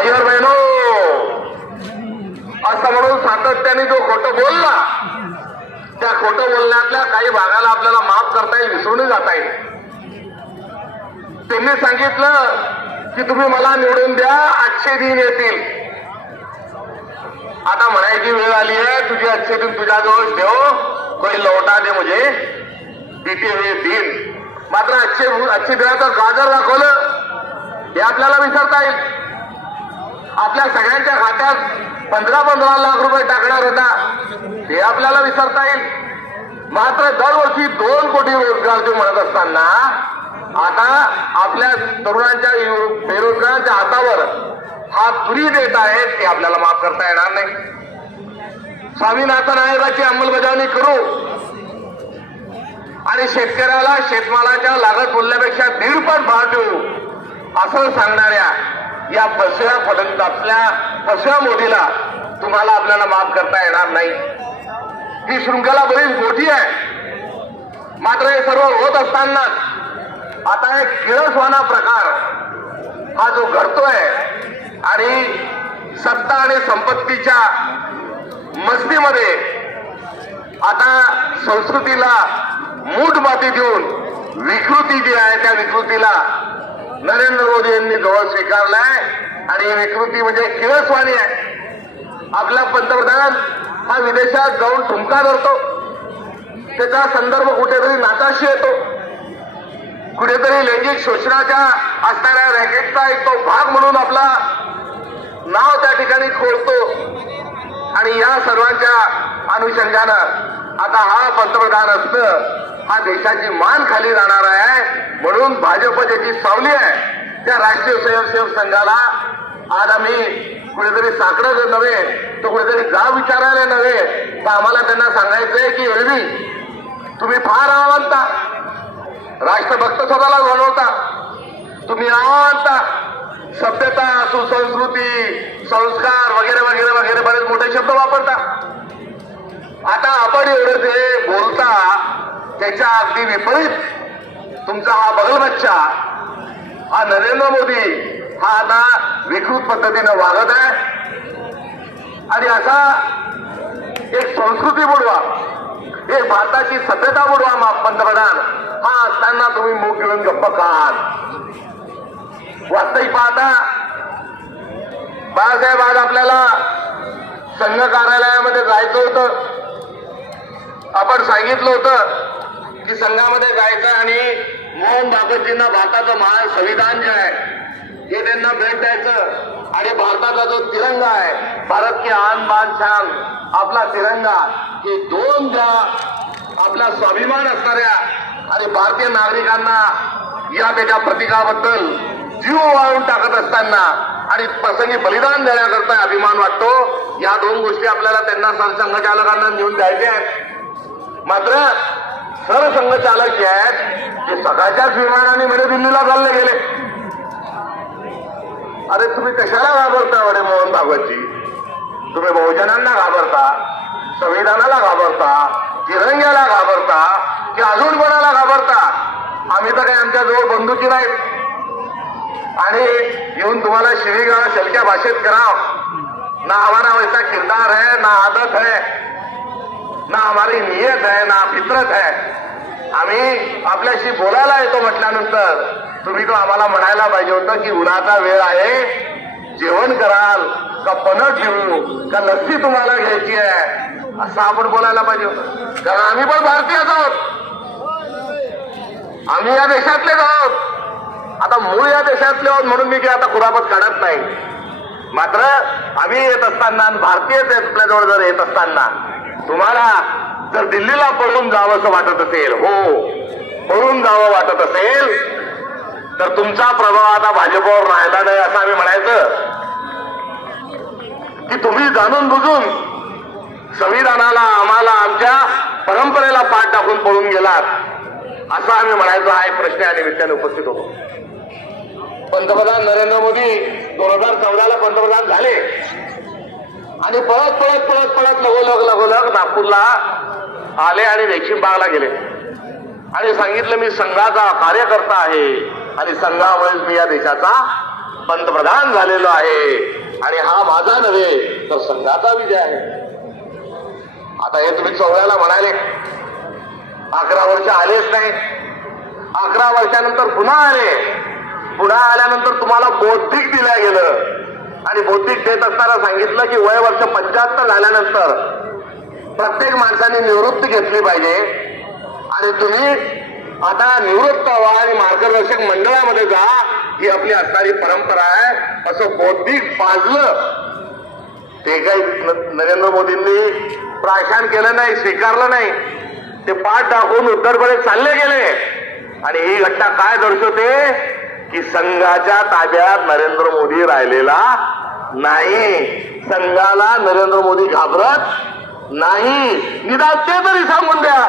भाईवर बहिणो, असं म्हणून सातत्याने जो खोटं बोलला, त्या खोटं बोलण्यातल्या काही भागाला आपल्याला माफ करता येईल, विसरून जाता येईल. त्यांनी सांगितलं की तुम्ही मला निवडून द्या, 800 दिन येतील. आता म्हणायची वेळ आली आहे, तुझे 800 दिन तुझ्याजवळ ठेव, कोई लौटा दे मुझे बीते हुए दिन. मात्र 800 दिनाचं गाजर दाखवलं हे आपल्याला विसरता येईल. आपल्या सगळ्यांच्या खात्यात 15-15 लाख रुपये टाकणार होता हे आपल्याला विसरता येईल. मात्र दरवर्षी 2 कोटी रोजगार ते म्हणत असताना आता आपल्या तरुणांच्या बेरोजगारांच्या हातावर हा तुरी देत आहेत हे आपल्याला माफ करता येणार नाही. स्वामीनाथन आयोगाची अंमलबजावणी करू आणि शेतकऱ्याला शेतमालाच्या लागत मूल्यापेक्षा 1.5 पट भाव देऊ असं सांगणाऱ्या या फसव्या मोदीला तुम्हाला आपल्याला माफ करता येणार नाही. ही शृंखला बरीच मोठी आहे. मात्र हे सर्व होत असताना आता एक किळसवाना प्रकार हा जो घडतोय आणि सत्ता आणि संपत्तीच्या मस्तीमध्ये आता संस्कृतीला मूठ माती देऊन विकृती जी आहे त्या विकृतीला नरेंद्र मोदी यांनी जवळ स्वीकारलाय. आणि ही विकृती म्हणजे किळसवाणी आहे. आपला पंतप्रधान हा विदेशात जाऊन ठुमका धरतो, त्याचा संदर्भ कुठेतरी नाताशी येतो, कुठेतरी लैंगिक शोषणाच्या असणाऱ्या रॅकेटचा एक तो भाग म्हणून आपला नाव त्या ठिकाणी खोलतो. आणि या सर्वांच्या अनुषंगानं आता हा पंतप्रधान असणं हा देशाची मान खाली जाणार आहे. म्हणून भाजप ज्याची सावली आहे त्या राष्ट्रीय स्वयंसेवक संघाला आज आम्ही कुठेतरी साकडं नव्हे तर कुठेतरी गाव विचारायला नव्हे तर आम्हाला त्यांना सांगायचंय की एरवी तुम्ही फार आवडता, राष्ट्रभक्त स्वतःला बनवता, तुम्ही आवडता, सभ्यता, सुसंस्कृती, संस्कार वगैरे वगैरे वगैरे बरेच मोठे शब्द वापरता. आता आपण एवढं जे बोलता त्याच्या अगदी विपरीत तुमचा हा बगलबच्चा हा नरेंद्र मोदी हा आता विकृत पद्धतीनं वागत आहे. आणि असा एक संस्कृती बुडवा, एक भारताची सभ्यता बुडवा पंतप्रधान हा असताना तुम्ही मुख घेऊन गप्प खात. वास्तविक पाहता बाळासाहेब आज आपल्याला संघ कार्यालयामध्ये जायचं होतं. आपण सांगितलं होतं की संघामध्ये जायचं आणि मोहन भागवतजींना भारताचं संविधान जे आहे हे त्यांना भेट द्यायचं. आणि भारताचा जो तिरंगा आहे, भारत की आन बान शान आपला तिरंगा, हे दोन ज्या आपला स्वाभिमान असणाऱ्या आणि भारतीय नागरिकांना या त्याच्या प्रतीकाबद्दल जीव वाळून टाकत असताना आणि प्रसंगी बलिदान देण्याकरता अभिमान वाटतो. या 2 गोष्टी आपल्याला त्यांना सरसंघचालकांना नेऊन द्यायच्या आहेत. मात्र सरसंघचालक जे आहेत ते सकाळच्याच विमानाने मध्ये दिल्लीला चालले गेले. अरे तुम्ही कशाला घाबरता अरे मोहन भागवतजी? तुम्ही बहुजनांना घाबरता, संविधानाला घाबरता, तिरंग्याला घाबरता की अजून कोणाला घाबरता? आम्ही तर काही आमच्याजवळ बंदुकी नाहीत आणि येऊन तुम्हाला शिवीगाळ शलक्या भाषेत कराव ना. हमारा वैसा किरदार है, ना आदत है, ना हमारी नियत है, ना फितरत है. आम्ही आपल्याशी बोलायला येतो म्हटल्यानंतर तुम्ही तो आम्हाला म्हणायला पाहिजे होतं की उन्हाचा वेळ आहे, जेवण कराल का पनट घेऊ का लस्सी तुम्हाला घ्यायची आहे असं आपण बोलायला पाहिजे होतं. कारण आम्ही पण भारतीयच आहोत, आम्ही या देशातलेच आहोत. आता मूळ या देशातले आहोत म्हणून मी काही आता कुरापत काढत नाही. मात्र आम्ही येत असताना भारतीयच आपल्याजवळ जर येत असताना तुम्हाला जर दिल्लीला पळून जावं असं वाटत असेल, हो पळून जावं वाटत असेल तर तुमचा प्रभाव आता भाजपवर राहिला नाही असं आम्ही म्हणायचं की तुम्ही जाणून बुजून संविधानाला, आम्हाला, आमच्या परंपरेला पाठ टाकून पळून गेलात असं आम्ही म्हणायचो. हा एक प्रश्न या निमित्ताने उपस्थित होतो. पंतप्रधान नरेंद्र मोदी 2014ला पंतप्रधान झाले आणि पळत पळत पळत पळत लगोलग नागपूरला आले आणि रेशीमबागला गेले आणि सांगितलं मी संघाचा कार्यकर्ता आहे आणि संघामुळेच मी या देशाचा पंतप्रधान झालेलो आहे आणि हा माझा नव्हे तर संघाचा विजय आहे. आता हे तुम्ही 14ला म्हणाले, 11 वर्ष आलेच नाही. 11 वर्षानंतर पुन्हा आले. पुन्हा आल्यानंतर तुम्हाला बौद्धिक दिल्या गेलं आणि बौद्धिक देत असताना सांगितलं की वय वर्ष 75 झाल्यानंतर प्रत्येक माणसाने निवृत्ती घेतली पाहिजे आणि तुम्ही आता निवृत्त व्हा आणि मार्गदर्शक मंडळामध्ये जा, ही आपली असणारी परंपरा आहे असं बौद्धिक पाजलं. ते काही नरेंद्र मोदींनी प्राशान केलं नाही, स्वीकारलं नाही. ते पाठ टाकून उत्तरप्रदेश चालले गेले आणि ही घटना काय दर्शवते की संघाच्या ताब्यात नरेंद्र मोदी राहिलेला नाही. संघाला नरेंद्र मोदी घाबरत नाही. निदान ते तरी सांगून द्या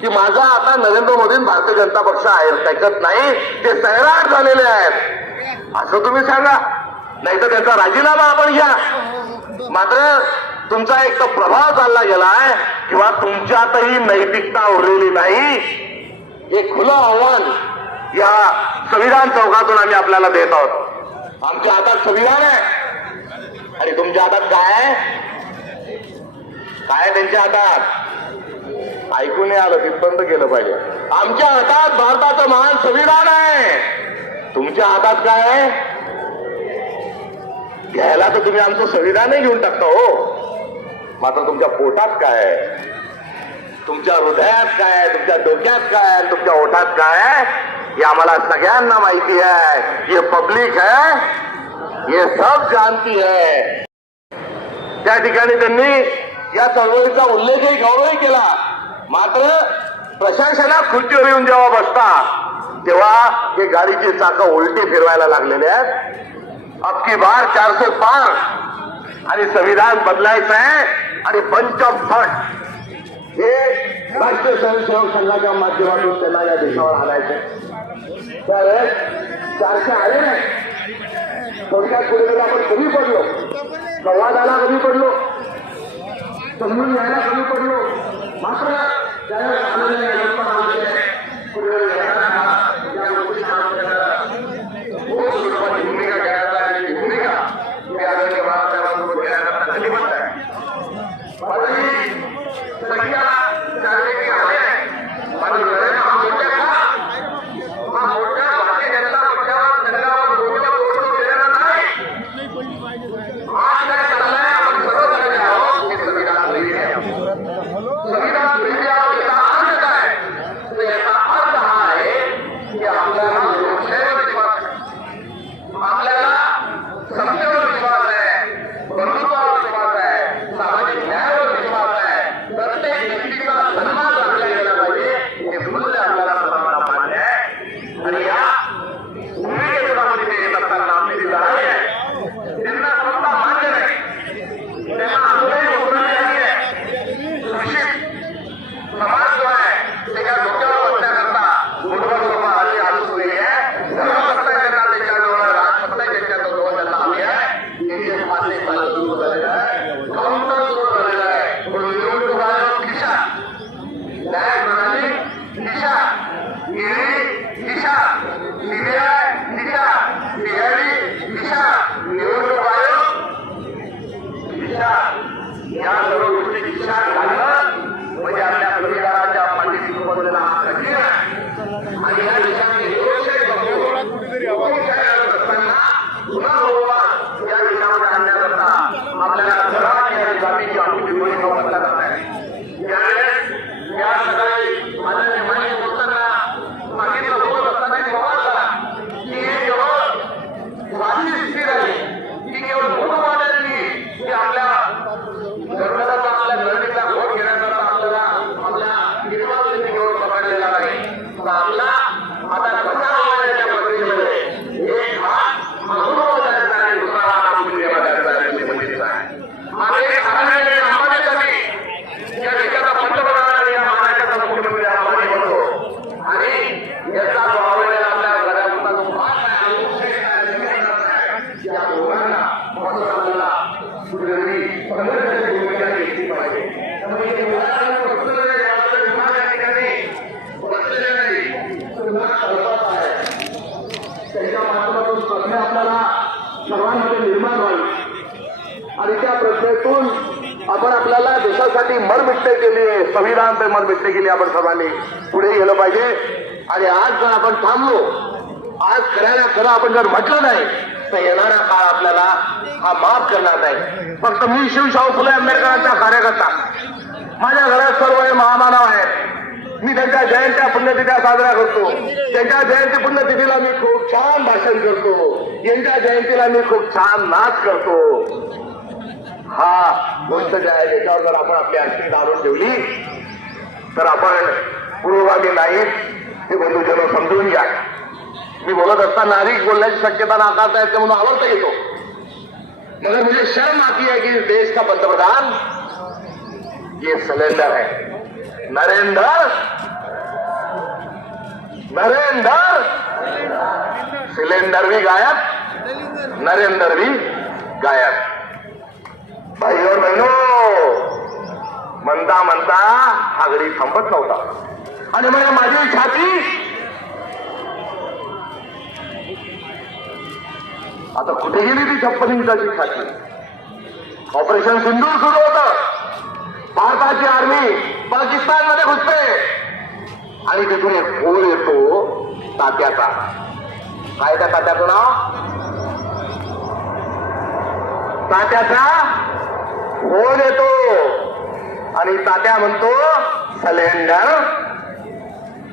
की माझा आता नरेंद्र मोदी भारतीय जनता पक्ष ऐकत नाही, ते सैराट झालेले आहेत असं तुम्ही सांगा. नाही तर त्यांचा राजीनामा आपण घ्या. मात्र तुमचा एक तर प्रभाव चालला गेलाय किंवा तुमच्यातही नैतिकता उरलेली नाही. हे खुलं आव्हान या संविधान चौकातून आम्ही आपल्याला देत आहोत. आमच्या हातात संविधान आहे आणि तुमच्या हातात काय आहे? काय त्यांच्या हातात? ऐकून नाही आलं तिथपर्यंत गेलं पाहिजे. आमच्या हातात भारताचं महान संविधान आहे. तुमच्या हातात काय आहे? घ्यायला तर तुम्ही आमचं संविधानही घेऊन टाकता हो, मात्र तुमच्या पोटात काय आहे, तुमच्या हृदयात काय आहे, तुमच्या डोक्यात काय आहे, तुमच्या ओठात काय आहे हे आम्हाला सगळ्यांना माहिती है. ये पब्लिक है, ये सब जानती है. त्या ठिकाणी त्यांनी या चळवळीचा उल्लेखही गौरवही केला. मात्र प्रशासनात खुर्चीवर येऊन जेव्हा बसता तेव्हा हे गाडीची चाकं उलटी फिरवायला लागलेले आहेत. अब की बार 400 पार आणि संविधान बदलायचं आहे आणि पंच ऑफ थॉट हे राष्ट्रीय स्वयंसेवक संघाच्या माध्यमातून त्यांना या देशावर आणायचं. त्यावेळेस 400 आले नाही. थोडक्यात कुठेतरी आपण कमी पडलो, संवादाला कमी पडलो, समजून घ्यायला कमी पडलो. मात्र त्यावेळेस भूमिका घ्यायला भूमिका सर्वांमध्ये निर्माण व्हावी आणि त्या प्रश्नातून आपण आपल्याला देशासाठी मनमिष्टे केली आहे, संविधान पे मनमिष्टे केली आपण सर्वांनी पुढे गेलं पाहिजे. आणि आज जर आपण थांबलो, आज खऱ्याला खरं आपण जर म्हटलं नाही तर येणारा काळ आपल्याला हा माफ करणार नाही. फक्त मी शिवशाहू फुले आंबेडकरांचा कार्यकर्ता, माझ्या घरात सर्व हे महामानव आहेत. मी त्यांच्या जयंत्या पुण्यतिथ्या साजरा करतो, त्यांच्या जयंती पुण्यतिथीला मी खूप छान भाषण करतो, यांच्या जयंतीला मी खूप छान नाच करतो. हा गोष्ट जी आहे त्याच्यावर जर आपण आपली अशी दारून ठेवली तर आपण पुरोगामी नाहीत हे बंधूजन समजून घ्या. मी बोलत असताना अधिक बोलण्याची शक्यता नाकारता येते म्हणून आवडता येतो. मगर मुझे शर्म आती है कि देश का पंतप्रधान ये सिलेंडर है. नरेंद्र सिलेंडर भी गायब, नरेंद्र भी गायब. भाई और बहिणो, म्हणता म्हणता हा घडी थांबत नव्हता आणि म्हणजे माझी छाती आता कुठे गेली ती 56 इंचाची छाती. ऑपरेशन सिंधूर सुरू होतं, भारताची आर्मी पाकिस्तानमध्ये घुसते आणि तिथून एक फोन येतो तात्याचा. काय त्या तात्याचं नाव? तात्याचा फोन येतो आणि तात्या म्हणतो सिलेंडर.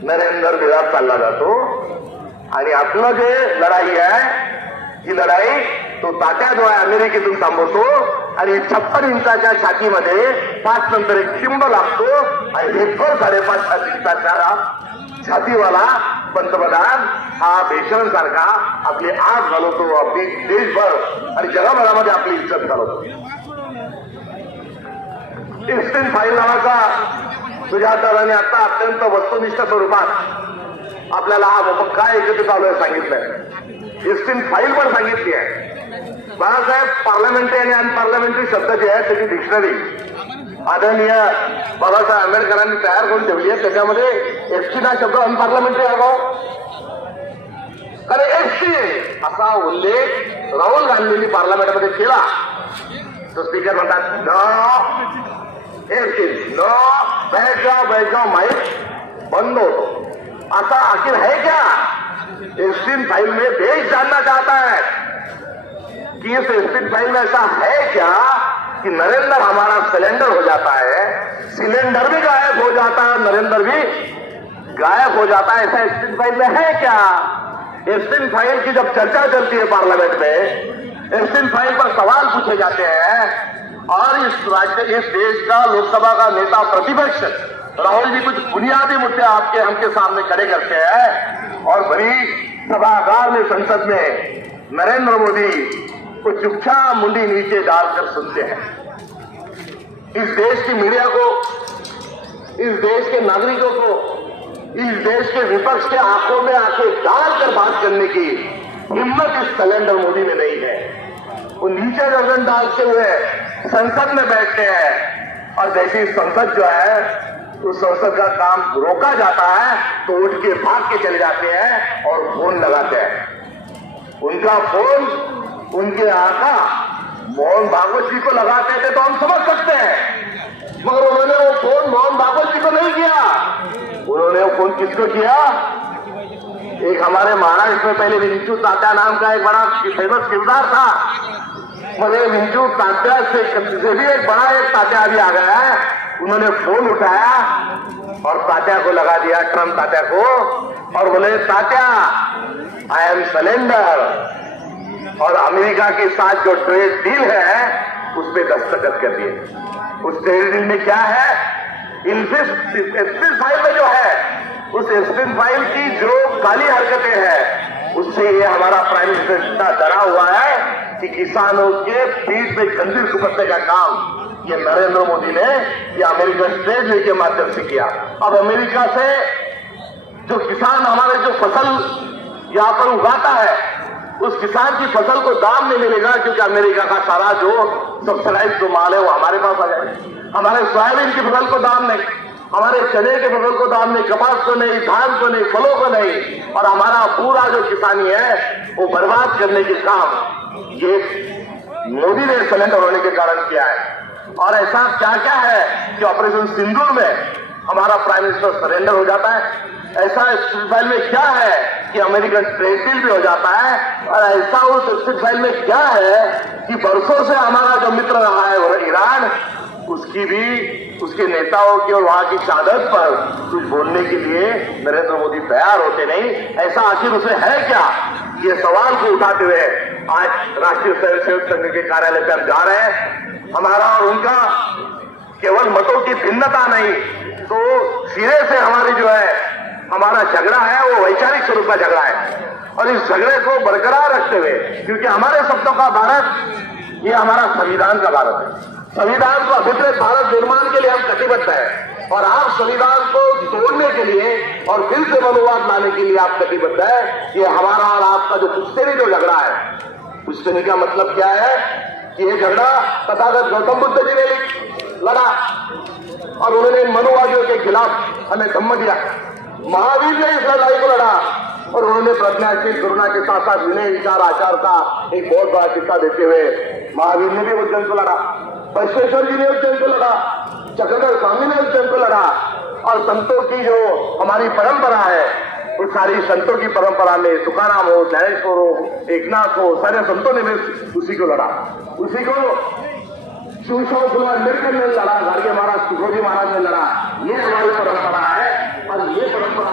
नरेंद्र बिळात चालला जातो आणि आपलं जे लढाई आहे ही लढाई तो तात्या जो आहे अमेरिकेतून थांबवतो आणि 56 इंचाच्या छातीमध्ये 5 नंतर एक चिंब लागतो आणि हेफर 5.5 इंचाचा छातीवाला पंतप्रधान हा भेषण सारखा आपली आग घालवतो, आपली देशभर आणि जगभरामध्ये आपली इज्जत घालवतो. इस्टिन फाईल नावाचा सुजाताराने आता अत्यंत वस्तुनिष्ठ स्वरूपात आपल्याला हा काय एकत्र चालू आहे सांगितलंय. इस्टिन फाईल पण सांगितली आहे. बाळासाहेब पार्लमेंटरी आणि अनपार्लमेंटरी शब्द जे आहेत त्याची डिक्शनरी आदरणीय बाबासाहेब आंबेडकरांनी तयार करून ठेवली आहे. त्याच्यामध्ये एसटी हा शब्द अनपार्लमेंटरी आहे का? कारण एसटी असा उल्लेख राहुल गांधींनी पार्लमेंटमध्ये केला तर स्पीकर म्हणतात नो एसटी, नो बैठ जाओ माइक बंद होतो. असा आखिर है क्या? एस्टिन फाइल में देश जानना चाहता है कि इस एस्टिन फाइल में ऐसा है क्या कि नरेंद्र हमारा सिलेंडर हो जाता है, सिलेंडर भी गायब हो जाता है, नरेंद्र भी गायब हो जाता है. ऐसा एस्टिन फाइल में है क्या? एस्टिन फाइल की जब चर्चा चलती है पार्लियामेंट में, एस्टिन फाइल पर सवाल पूछे जाते हैं और इस देश का लोकसभा का नेता प्रतिपक्ष राहुल जी कुछ बुनियादी मुद्दे हमके सामने खड़े करते हैं और बड़ी सभागार में संसद में नरेंद्र मोदी को चुपचाप मुंडी नीचे डालकर सुनते हैं. इस देश की मीडिया को, इस देश के नागरिकों को, इस देश के विपक्ष के आंखों में आंखें डालकर बात करने की हिम्मत इस सिलेंडर मोदी में नहीं है. वो नीचे गर्दन डालते हुए संसद में बैठते हैं और जैसी संसद जो है उस संसद का काम रोका जाता है तो उठ के भाग के चले जाते हैं और फोन लगाते हैं. उनका फोन उनके आका मोहन भागवत जी को लगाते थे तो हम समझ सकते हैं, मगर उन्होंने वो फोन मोहन भागवत जी को नहीं किया. उन्होंने वो फोन किसको किया? एक हमारे महाराष्ट्र में पहले विंचू तात्या नाम का एक बड़ा फेमस किरदार था, मगर विंचू तात्या से भी एक बड़ा एक तात्या अभी आ गया है. उन्होंने फोन उठाया और तात्या को लगा दिया, ट्रम्प तात्या को, और बोले तात्या आई एम सिलेंडर. और अमेरिका के साथ जो ट्रेड डील है उस पर दस्तखत कर दिए. उस ट्रेड डील में क्या है? एस्टिन फाइल में जो है उस एस्टिन फाइल की जो काली हरकतें हैं उससे ये हमारा प्राइम मिनिस्टर इतना डरा हुआ है कि किसानों के पीठ पे खंजीर सुपरने का काम ये नरेंद्र मोदी ने ये अमेरिकन ट्रेड डील के माध्यम से किया. अब अमेरिका से जो किसान हमारे जो फसल यहाँ पर उगाता है उस किसान की फसल को दाम नहीं मिलेगा क्योंकि अमेरिका का सारा जो सब्सिडाइज जो माल है वो हमारे पास आ जाए. हमारे सोयाबीन की फसल को दाम नहीं, हमारे चने के फसल को दाम नहीं, कपास को नहीं, धान को नहीं, फलों को नहीं, और हमारा पूरा जो किसानी है वो बर्बाद करने के काम ये मोदी ने सरेंडर होने के कारण किया है। और ऐसा क्या क्या है कि ऑपरेशन सिंदूर में हमारा प्राइम मिनिस्टर सरेंडर हो जाता है, ऐसा एक्सिट फाइल में क्या है कि अमेरिकन ट्रेड डील भी हो जाता है, और ऐसा उस एक्सिट फाइल में क्या है कि बरसों से हमारा जो मित्र रहा है वो ईरान, उसकी भी उसके नेताओं की और वहां की शहादत पर कुछ बोलने के लिए नरेंद्र मोदी तैयार होते नहीं। ऐसा आखिर उसे है क्या? ये सवाल को उठाते हुए आज राष्ट्रीय स्वयंसेवक संघ के कार्यालय पे हम जा रहे हैं। हमारा और उनका केवल मतों की भिन्नता नहीं, तो सिरे से हमारी जो है हमारा झगड़ा है वो वैचारिक स्वरूप का झगड़ा है। और इस झगड़े को बरकरार रखते हुए, क्योंकि हमारे शब्दों का भारत ये हमारा संविधान का भारत है, संविधान को अभिप्रेत भारत निर्माण के लिए हम कटिबद्ध है, और आप संविधान को तोड़ने के लिए और फिर से मनुवाद लाने के लिए आप कटिबद्ध है। ये हमारा और आपका जो पुश्तैनी जो झगड़ा है, पुश्तैनी का मतलब क्या है कि ये झगड़ा तथागत गौतम बुद्ध जी ने लड़ा और उन्होंने मनुवादियों के खिलाफ हमें धम्म दिया। महावीर ने इस लड़ाई को लड़ा और उन्होंने प्रज्ञाशील करुणा के साथ साथ विनय विचार आचार का एक बहुत बड़ा शिक्षा देते हुए महावीर ने भी उस जंग को लड़ा, बसवेश्वर जी ने उस जंग को लड़ा, चक्रधर स्वामी ने उस जंग को लड़ा। और संतों की जो हमारी परंपरा है, उस सारी संतों की परंपरा में तुकाराम हो, ज्ञानेश्वर हो, एकनाथ हो, सारे संतों ने भी उसी को लड़ा, उसी को शिवशाह फुला अम्बेडकर ने लड़ा, गाड़गे महाराज तुकोजी महाराज ने लड़ा। ये हमारी परंपरा है और ये परंपरा